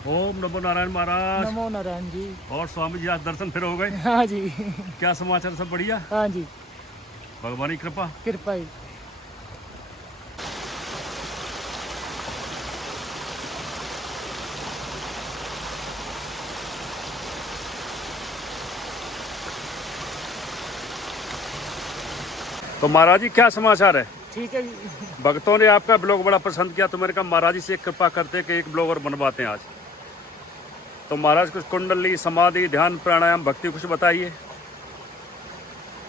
ओम नमो नारायण महाराज। नमो नारायण जी। और स्वामी जी आज दर्शन फिर हो गए। हाँ जी। क्या समाचार, सब बढ़िया? हाँ जी, भगवान की कृपा। कृपा ही। तो महाराज जी क्या समाचार है? ठीक है जी। भक्तों ने आपका ब्लॉग बड़ा पसंद किया तो मैंने कहा महाराज जी से एक कृपा करते कि एक ब्लॉग और बनवाते हैं आज। तो महाराज कुछ कुंडली, समाधि, ध्यान, प्राणायाम, भक्ति कुछ बताइए।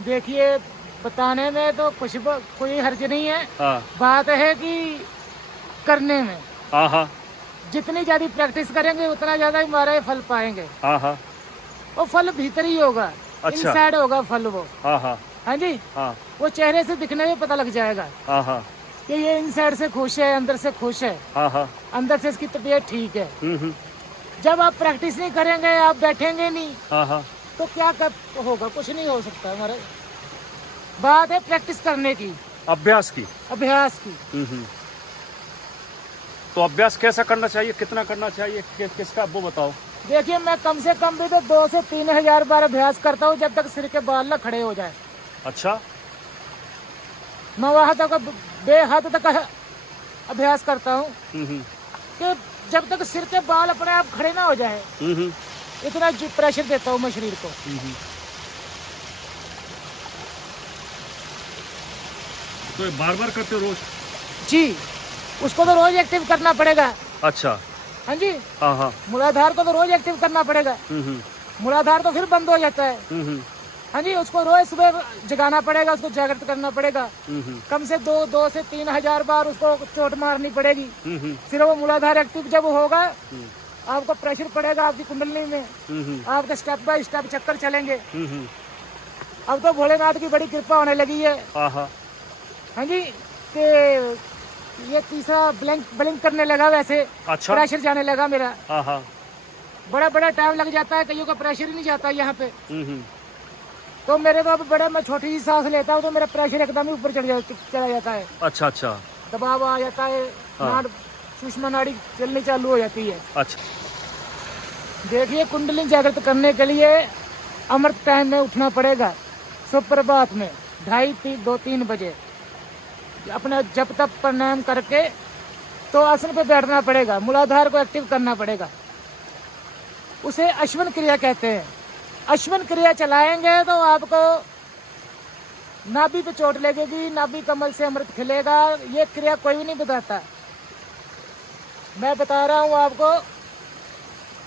देखिए, बताने में तो कुछ कोई हर्ज नहीं है। हाँ बात है कि करने में हाँ हाँ जितनी ज्यादा प्रैक्टिस करेंगे उतना ज्यादा हमारा फल पाएंगे। हाँ हाँ। वो फल भीतर ही होगा। अच्छा। इनसाइड होगा फल वो। हाँ हाँ हाँ जी। हाँ वो चेहरे से दिखने में पता लग जाएगा हाँ हाँ कि ये इनसाइड से खुश है, अंदर से खुश है, हाँ हाँ। अंदर से इसकी तबीयत ठीक है। जब आप प्रैक्टिस नहीं करेंगे, आप बैठेंगे नहीं, हाँ हाँ। तो क्या कर होगा? कुछ नहीं हो सकता हमारे। बात है प्रैक्टिस करने की, अभ्यास की। अभ्यास की। तो अभ्यास कैसा करना चाहिए, कितना करना चाहिए, किसका वो बताओ। देखिए, मैं कम से कम भी तो 2 से 3 हजार बार अभ्यास करता हूँ जब तक सिर के बाल ना खड़े हो जाए। अच्छा। मैं वहां तक बेहद तक अभ्यास करता हूँ कि जब तक सिर के बाल अपने आप खड़े ना हो जाए, इतना प्रेशर देता हूँ मैं शरीर को। तो बार बार करते हो रोज? जी, उसको तो रोज एक्टिव करना पड़ेगा। अच्छा। हाँ जी। हाँ हाँ। मूलाधार को तो रोज एक्टिव करना पड़ेगा। मूलाधार तो फिर बंद हो जाता है। हाँ जी, उसको रोज सुबह जगाना पड़ेगा, उसको जागृत करना पड़ेगा। कम से 2 से 3 हजार बार उसको चोट मारनी पड़ेगी। फिर वो मूलाधार एक्टिव जब होगा, आपको प्रेशर पड़ेगा आपकी कुंडली में, आपके स्टेप बाय स्टेप चक्कर चलेंगे। अब तो भोलेनाथ की बड़ी कृपा होने लगी है। हाँ जी, कि ये तीसरा ब्लिंक करने लगा वैसे। अच्छा। प्रेशर जाने लगा मेरा। हाँ। बड़ा बड़ा टाइम लग जाता है, कईयों का प्रेशर ही नहीं जाता यहाँ पे। तो मेरे को अब बड़ा, मैं छोटी सी सांस लेता हूँ तो मेरा प्रेशर एकदम ही ऊपर चला जाता है। अच्छा अच्छा। दबाव आ जाता है। हाँ। सुषमा नाड़ी चलनी चालू हो जाती है। अच्छा। देखिए, कुंडली जागृत करने के लिए अमृत टाइम में उठना पड़ेगा। सुप्रभात में 2:30-3 बजे अपना जप तप प्राणायाम करके तो आसन पे बैठना पड़ेगा। मूलाधार को एक्टिव करना पड़ेगा। उसे अश्वन क्रिया कहते हैं। अश्वन क्रिया चलाएंगे तो आपको नाभि पे चोट लगेगी, नाभि कमल से अमृत खिलेगा। ये क्रिया कोई भी नहीं बताता, मैं बता रहा हूँ आपको।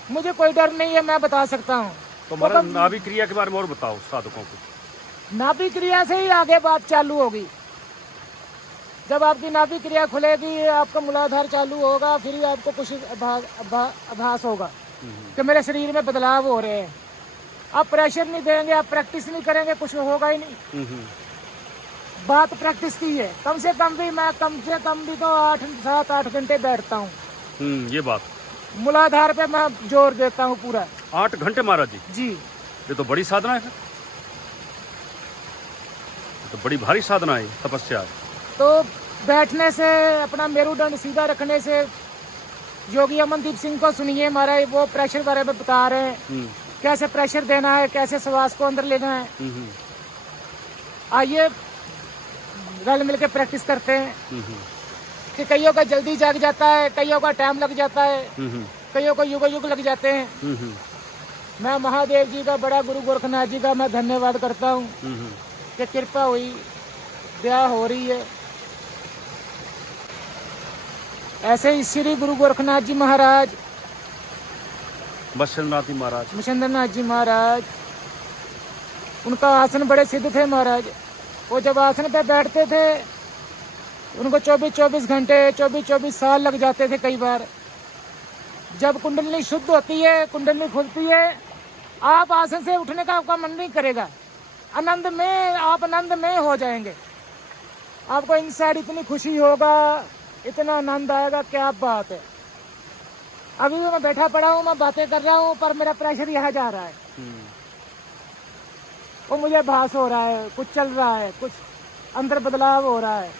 मुझे कोई डर नहीं है, मैं बता सकता हूँ। तो महाराज नाभि क्रिया के बारे में और बताओ साधकों को। नाभि क्रिया से ही आगे बात चालू होगी। जब आपकी नाभि क्रिया खुलेगी, आपका मूलाधार चालू होगा, फिर आपको कुछ आभास होगा कि मेरे शरीर में बदलाव हो रहे हैं। आप प्रेशर नहीं देंगे, आप प्रैक्टिस नहीं करेंगे, कुछ होगा ही नहीं। बात प्रैक्टिस की है। कम से कम भी तो 7-8 घंटे बैठता हूँ। ये बात मूलाधार पे मैं जोर देता हूँ पूरा। 8 घंटे महाराज जी? जी। ये तो बड़ी साधना है, तो बड़ी भारी साधना है, तपस्या है। तो बैठने से, अपना मेरुदंड सीधा रखने से, योगी अमनदीप सिंह को सुनिए महाराज, वो प्रेशर बारे में बता रहे हैं कैसे प्रेशर देना है, कैसे श्वास को अंदर लेना है। आइए रल मिलके प्रैक्टिस करते हैं। कि कईयों का जल्दी जाग जाता है, कईयों का टाइम लग जाता है, कईयों को युग लग जाते हैं। मैं महादेव जी का, बड़ा गुरु गोरखनाथ जी का मैं धन्यवाद करता हूँ कि कृपा हुई, दया हो रही है। ऐसे ही श्री गुरु गोरखनाथ जी महाराज, मच्छिंद्रनाथ जी महाराज, उनका आसन बड़े सिद्ध थे महाराज। वो जब आसन पे बैठते थे, उनको 24-24 घंटे, 24-24 साल लग जाते थे कई बार। जब कुंडली शुद्ध होती है, कुंडली खुलती है, आप आसन से उठने का आपका मन नहीं करेगा। आप आनंद में हो जाएंगे। आपको इनसाइड इतनी खुशी होगा, इतना आनंद आएगा, क्या बात है। अभी भी मैं बैठा पड़ा हूँ, मैं बातें कर रहा हूँ, पर मेरा प्रेशर यहाँ जा रहा है। वो मुझे भास हो रहा है, कुछ चल रहा है, कुछ अंदर बदलाव हो रहा है।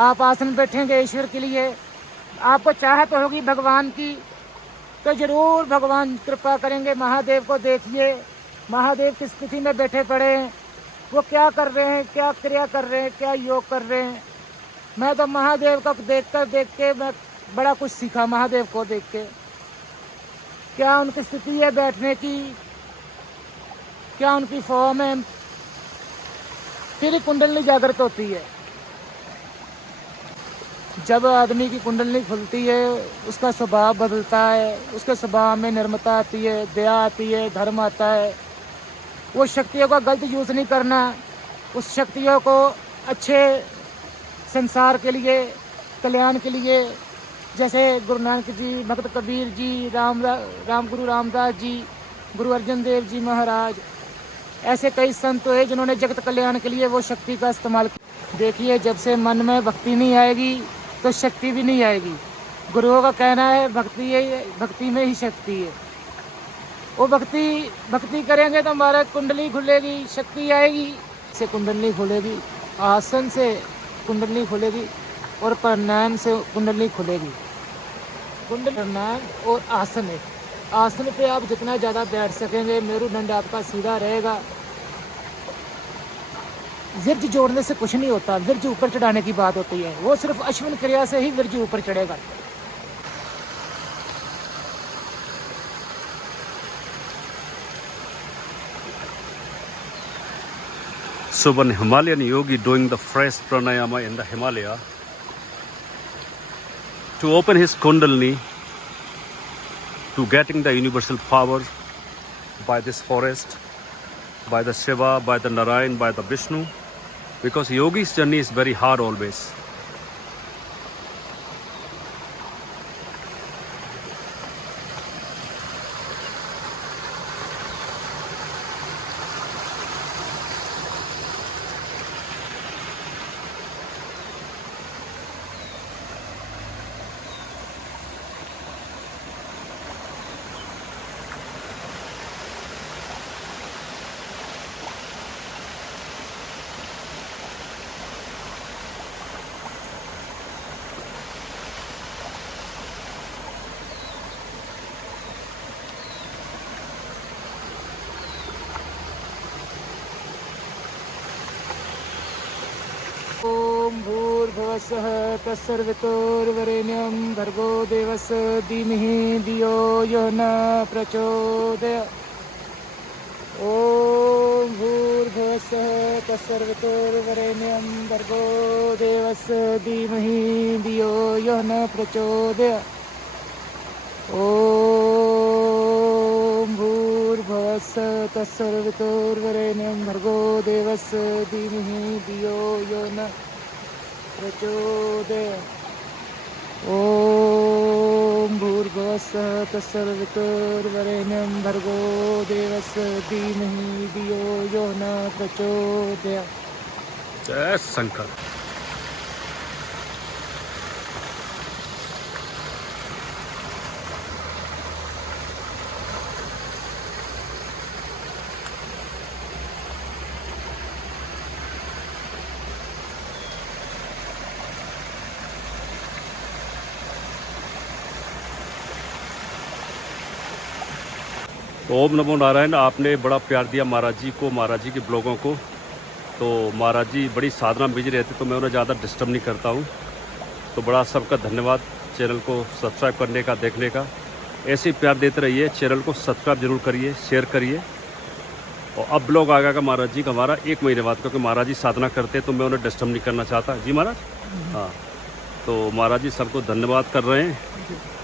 आप आसन बैठेंगे ईश्वर के लिए, आपको चाहत होगी भगवान की तो जरूर भगवान कृपा करेंगे। महादेव को देखिए, महादेव किस स्थिति में बैठे पड़े हैं, वो क्या कर रहे हैं, क्या क्रिया कर रहे हैं, क्या योग कर रहे हैं। मैं तो महादेव को देख के मैं बड़ा कुछ सीखा। महादेव को देख के क्या उनकी स्थिति है बैठने की, क्या उनकी फॉर्म है, फिर ही कुंडली जागृत होती है। जब आदमी की कुंडली खुलती है उसका स्वभाव बदलता है, उसके स्वभाव में निर्मता आती है, दया आती है, धर्म आता है। वो शक्तियों का गलत यूज़ नहीं करना, उस शक्तियों को अच्छे संसार के लिए, कल्याण के लिए, जैसे गुरु नानक जी, भक्त कबीर जी, गुरु रामदास जी, गुरु अर्जन देव जी महाराज, ऐसे कई संत हुए जिन्होंने जगत कल्याण के लिए वो शक्ति का इस्तेमाल किया। देखिए, जब से मन में भक्ति नहीं आएगी तो शक्ति भी नहीं आएगी। गुरुओं का कहना है भक्ति में ही शक्ति है। वो भक्ति करेंगे तो हमारा कुंडली खुलेगी, शक्ति आएगी। से कुंडली खुलेगी, आसन से कुंडली खुलेगी और प्राणायाम से कुंडली खुलेगी। कुंडली, प्राणायाम और आसन है। आसन पे आप जितना ज़्यादा बैठ सकेंगे, मेरुदंड आपका सीधा रहेगा। विरज जोड़ने से कुछ नहीं होता, विरज ऊपर चढ़ाने की बात होती है। वो सिर्फ अश्विन क्रिया से ही विरज ऊपर चढ़ेगा। So one Himalayan yogi doing the fresh pranayama in the Himalaya to open his kundalini to getting the universal power by this forest, by the Shiva, by the Narayan, by the Vishnu, because yogi's journey is very hard always. ओम भूर्भुवस्सुः तत्सवितुर्वरेण्यं भर्गो देवस्य धीमहि धियो यो न प्रचोदयात्। ओम भूर्भुवस्सुः तत्सवितुर्वरेण्यं भर्गो देवस्य धीमहि धियो यो न प्रचोदयात्। ओम भूर्भुवस्सुः तत्सवितुर्वरेण्यं भर्गो देवस्य धीमहि धियो यो न प्रचोदयात्। ओम भूर्भुवस्सुः तत्सवितुर्वरेण्यं भर्गो देवस्य धीमहि धियो यो न प्रचोदयात्। जय शंकर। ओम नमो नारायण। आपने बड़ा प्यार दिया महाराज जी को, महाराज जी के ब्लॉगों को। तो महाराज जी बड़ी साधना में बिजी रहते तो मैं उन्हें ज़्यादा डिस्टर्ब नहीं करता हूँ। तो बड़ा सबका धन्यवाद चैनल को सब्सक्राइब करने का, देखने का। ऐसे ही प्यार देते रहिए। चैनल को सब्सक्राइब जरूर करिए, शेयर करिए। और अब ब्लॉग आ गया महाराज जी का हमारा 1 महीने बाद, क्योंकि महाराज जी साधना करते तो मैं उन्हें डिस्टर्ब नहीं करना चाहता। जी महाराज। हाँ, तो महाराज जी सबको धन्यवाद कर रहे हैं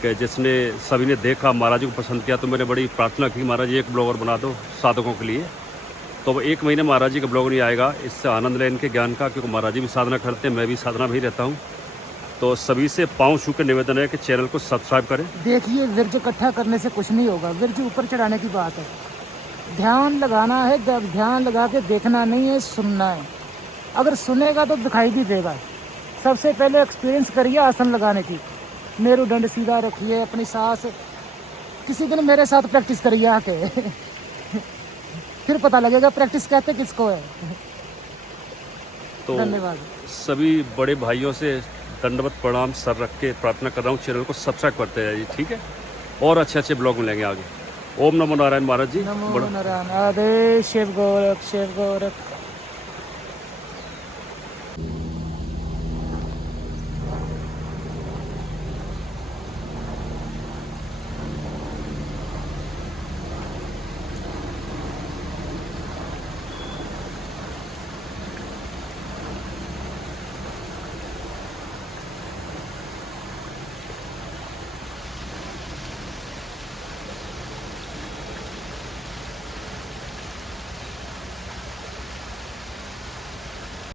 कि जिसने सभी ने देखा, महाराज जी को पसंद किया। तो मैंने बड़ी प्रार्थना की, महाराज जी एक ब्लॉगर बना दो साधकों के लिए। तो अब 1 महीने महाराज जी का ब्लॉग नहीं आएगा। इससे आनंद लें इनके ज्ञान का, क्योंकि महाराज जी भी साधना करते हैं, मैं भी साधना में ही रहता हूँ। तो सभी से पाँव छू के निवेदन है कि चैनल को सब्सक्राइब करें। देखिए, विरज इकट्ठा करने से कुछ नहीं होगा, विरज ऊपर चढ़ाने की बात है। ध्यान लगाना है, ध्यान लगा के देखना नहीं है, सुनना है। अगर सुनेगा तो दिखाई भी देगा। सबसे पहले एक्सपीरियंस करिए आसन लगाने की। मेरुदंड सीधा रखिए, अपनी सांस किसी दिन मेरे साथ प्रैक्टिस करिए आके फिर पता लगेगा प्रैक्टिस कहते किसको है। तो धन्यवाद। सभी बड़े भाइयों से दंडवत प्रणाम सर रख के प्रार्थना कर रहा हूँ, चैनल को सब्सक्राइब करते जाइए, ठीक है। और अच्छे अच्छे ब्लॉग मिलेंगे आगे। ओम नमो नारायण महाराज जी। नमो बड़ा नारायण। आदेश शिव गोरख, शिव गोरख।